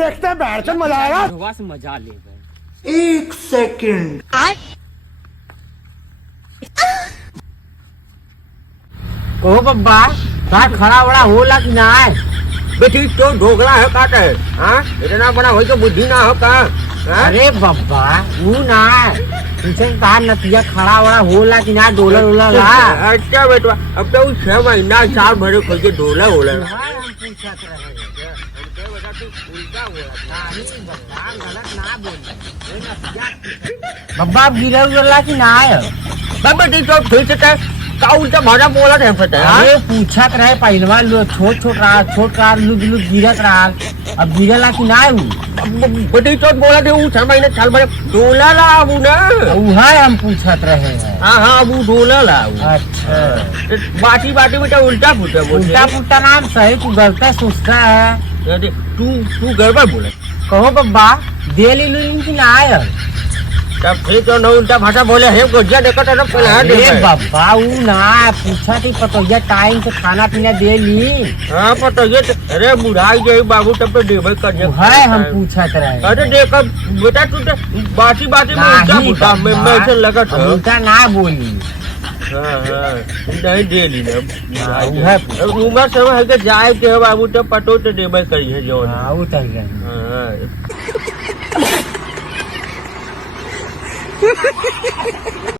देखते हैं बैठ चल मजा आएगा। बस मजा ले गए। 1 सेकंड। ओ बब्बा का खड़ा बड़ा होला कि ना है बेटी तो ढोकला है काटे हाँ इतना बड़ा हो तो बुद्धि ना हो का हाँ? अरे बब्बा वो ना तुझे कहा नतिया खड़ा बड़ा होला कि ना डोला डोला ला अच्छा बेटवा अब तो 6 महीना साल भर खोजे ढोला होला हम पूछत रहे गलत ना बोल बब्बा गिरा उगला कि ना है बेटी तो ठीक है का उल्टा भाषा बोला है पता है अरे पूछत रहे पहलवा लो छोट छोट रहा लुक लुक गिरत रहा अब गिरला कि ना बेटी तो बोला थे 6 महीने साल भर ढोला ला अब ना वह हम पूछत रहे हैं हाँ अब ढोला ला अच्छा बाटी बाटी बेटा उल्टा फुटा उल्टा पुल्टा नाम सही तू गलत सोचता है तू गड़बड़ बोला कहो बब्बा दे ली कि ना है तब फिर तो न उल्टा भाषा बोले है गोजिया देखो तो अरे बब्बा वो ना पूछा थी पतोया टाइम से खाना पीना दे ली हाँ पता ये अरे बुढ़ाई गई बाबू तब तो देवे कर है हम पूछत रहे अरे देखो बेटा तू तो बाती बाती में उल्टा फुटा मैं ऐसे लगा था उल्टा ना बोली हाँ हाँ नहीं दे ली ना है उम्र समय है कि जाए के बाबू तब पटो तो देवे करी है जो हाँ उतर गए हाँ